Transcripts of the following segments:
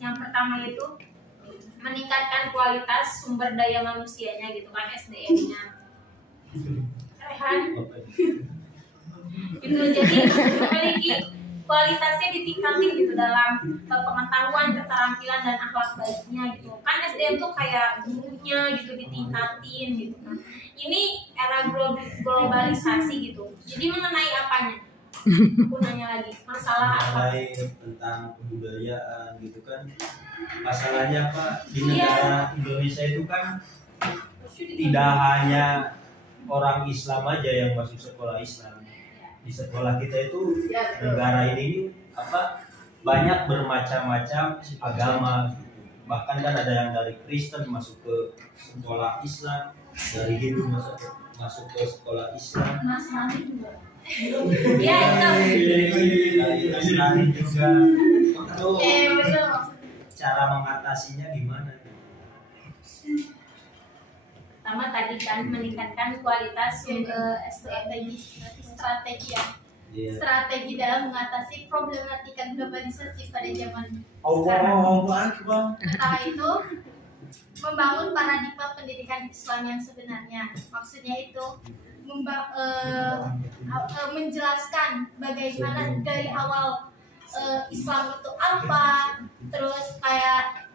Yang pertama itu meningkatkan kualitas sumber daya manusianya gitu kan, SDM-nya. Rehan gitu, jadi memiliki kualitasnya ditingkatin gitu dalam pengetahuan, keterampilan dan akhlak baiknya gitu kan. SDM tuh kayak gurunya gitu ditingkatin gitu kan. Ini era globalisasi gitu, jadi mengenai apanya? Aku nanya lagi, masalah apa? Mengenai tentang kebudayaan gitu kan. Masalahnya Pak, di negara Indonesia itu kan tidak hanya orang Islam aja yang masuk sekolah Islam. Di sekolah kita itu negara ini banyak bermacam-macam agama gitu. Bahkan kan ada yang dari Kristen masuk ke sekolah Islam, dari Hindu masuk ke sekolah Islam. Nasrani juga. Ya itu dari Nasrani juga. Itu cara mengatasinya gimana? Pertama tadi kan meningkatkan kualitas strategi ya. Strategi dalam mengatasi problematika globalisasi pada zaman sekarang. Itu membangun paradigma pendidikan Islam yang sebenarnya. Maksudnya itu menjelaskan bagaimana dari awal Islam itu apa, terus kayak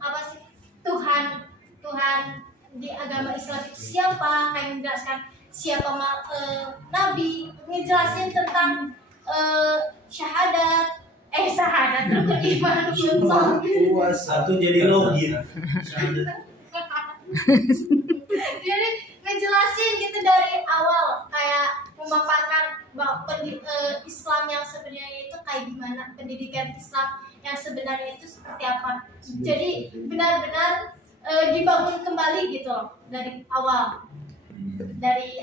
apa sih Tuhan di agama Islam itu siapa, kayak menjelaskan siapa nabi, ngejelasin tentang syahadat rukun iman satu jadi login. Jadi ngejelasin gitu dari awal, kayak memaparkan Islam yang sebenarnya itu kayak gimana, pendidikan Islam yang sebenarnya itu seperti apa. Jadi benar-benar dibangun kembali gitu loh dari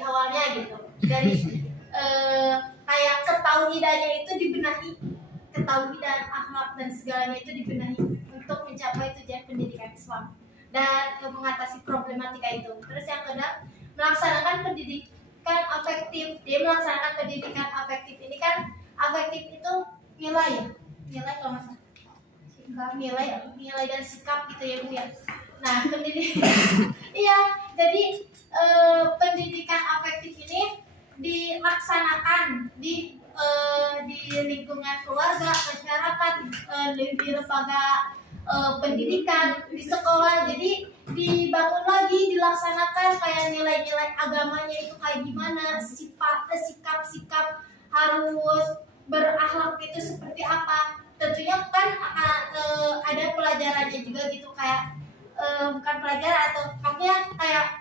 awalnya gitu, dari kayak ketauhidannya itu dibenahi, ketauhidan, akhlak dan segalanya itu dibenahi untuk mencapai tujuan pendidikan Islam dan mengatasi problematika itu. Terus yang kedua, melaksanakan pendidikan afektif. Dia melaksanakan pendidikan afektif ini kan, afektif itu nilai kalau nggak salah, nilai dan sikap gitu ya Bu ya. Nah, pendidikan iya, jadi pendidikan afektif ini dilaksanakan di lingkungan keluarga, masyarakat, di lembaga pendidikan, di sekolah. Jadi dibangun lagi, dilaksanakan kayak nilai-nilai agamanya itu kayak gimana, sikap harus berakhlak itu seperti apa. Tentunya kan ada pelajarannya juga gitu, kayak bukan pelajaran atau maksudnya kayak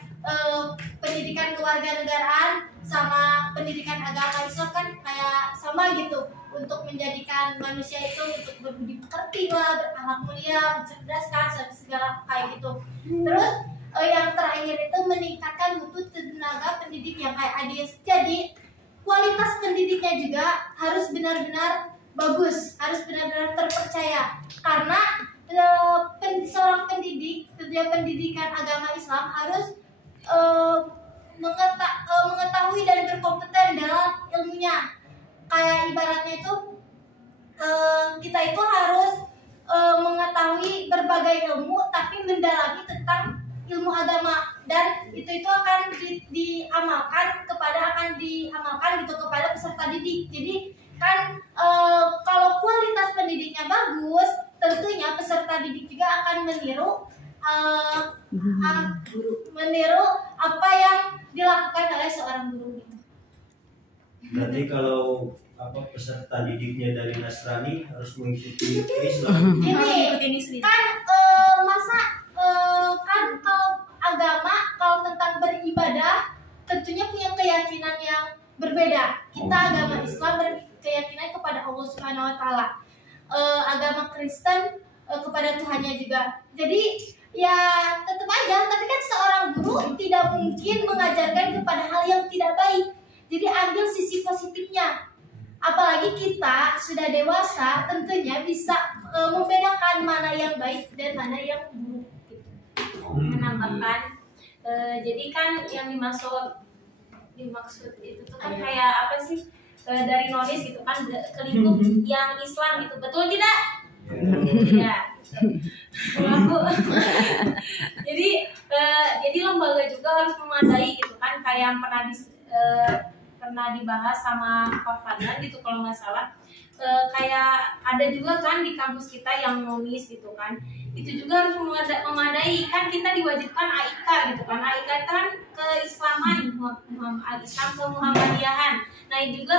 pendidikan kewarganegaraan sama pendidikan agama Islam kan kayak sama gitu, untuk menjadikan manusia itu untuk berbudi pekerti lah, berakhlak mulia, mencerdaskan segala kayak gitu. Terus yang terakhir itu meningkatkan mutu tenaga pendidik yang kayak ADS. Jadi kualitas pendidiknya juga harus benar-benar bagus, harus benar-benar terpercaya, karena seorang pendidik, tujuan pendidikan agama Islam harus mengetahui dan berkompeten dalam ilmunya. Kayak ibaratnya itu kita itu harus mengetahui berbagai ilmu tapi mendalami tentang ilmu agama, dan itu akan diamalkan gitu kepada peserta didik. Jadi kan kalau kualitas pendidiknya bagus, tentunya peserta didik juga akan meniru apa yang dilakukan oleh seorang guru gitu. Berarti kalau peserta didiknya dari Nasrani harus mengikuti Islam. Ini kan kalau agama, kalau tentang beribadah tentunya punya keyakinan yang berbeda. Kita agama Islam berkeyakinan kepada Allah Subhanahu Wa Taala. Agama Kristen kepada Tuhannya juga. Jadi ya tetap aja, tapi kan seorang guru tidak mungkin mengajarkan kepada hal yang tidak baik. Jadi ambil sisi positifnya. Apalagi kita sudah dewasa, tentunya bisa membedakan mana yang baik dan mana yang buruk. Menambahkan, jadi kan yang dimaksud itu tuh kan kayak apa sih? dari nonis gitu kan ke lingkup yang Islam gitu, betul tidak? Ya. Jadi lembaga juga harus memadai gitu kan, kayak yang pernah dibahas sama Pak Fadlan gitu kalau nggak salah. Kayak ada juga kan di kampus kita yang nonis gitu kan, itu juga harus memadai kan, kita diwajibkan AIK gitu kan. AIK itu kan keislaman, Islam kemuhammadiyahan. Nah itu juga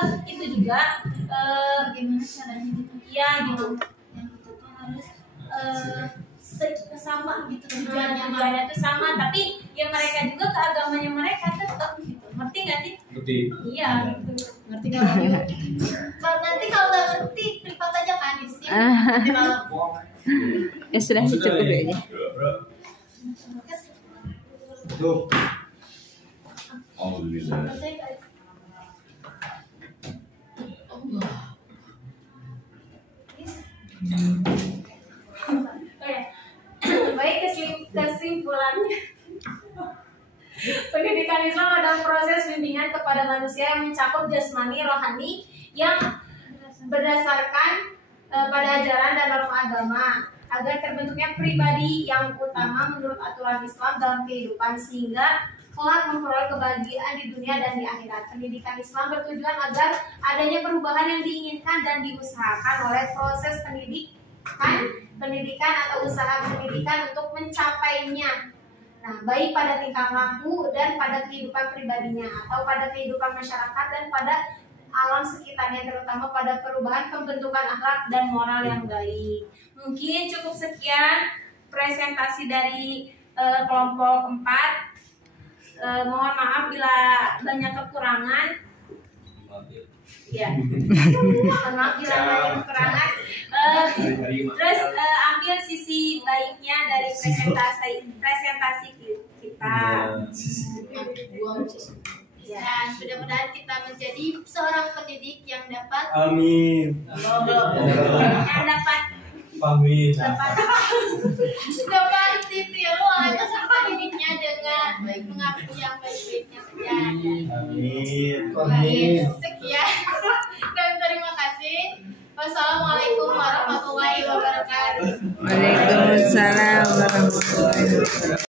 Bagaimana caranya gitu? ya gitu, Yang itu tuh harus sama gitu tujuannya tujuannya itu sama, tapi ya mereka juga keagamannya mereka tetap gitu, ngerti nggak sih? Ngerti. Iya gitu. ngerti nggak? Nanti kalau nggak ngerti privat aja kan di sini. Ya sudah cukup ya. Tuh. Alhamdulillah. Baik, kesimpulannya, pendidikan Islam adalah proses bimbingan kepada manusia yang mencakup jasmani, rohani, yang berdasarkan pada ajaran dan norma agama, agar terbentuknya pribadi yang utama menurut aturan Islam dalam kehidupan, sehingga kelak memperoleh kebahagiaan di dunia dan di akhirat. Pendidikan Islam bertujuan agar adanya perubahan yang diinginkan dan diusahakan oleh proses pendidikan atau usaha pendidikan untuk mencapainya. Nah, baik pada tingkah laku dan pada kehidupan pribadinya, atau pada kehidupan masyarakat dan pada alam sekitarnya, terutama pada perubahan pembentukan akhlak dan moral yang baik. Mungkin cukup sekian presentasi dari kelompok 4. Mohon maaf bila banyak kekurangan. Ya. Mohon maaf bila banyak kekurangan. Terus ambil sisi baiknya dari presentasi kita. Ya, mudah-mudahan kita menjadi seorang pendidik yang dapat. Amin. Yang dapat. Amin. Dapat ditiru oleh peserta didiknya dengan mengakui yang baik-baiknya saja. Amin. Baik, sekian dan terima kasih. Wassalamualaikum warahmatullahi wabarakatuh. Waalaikumsalam warahmatullahi wabarakatuh.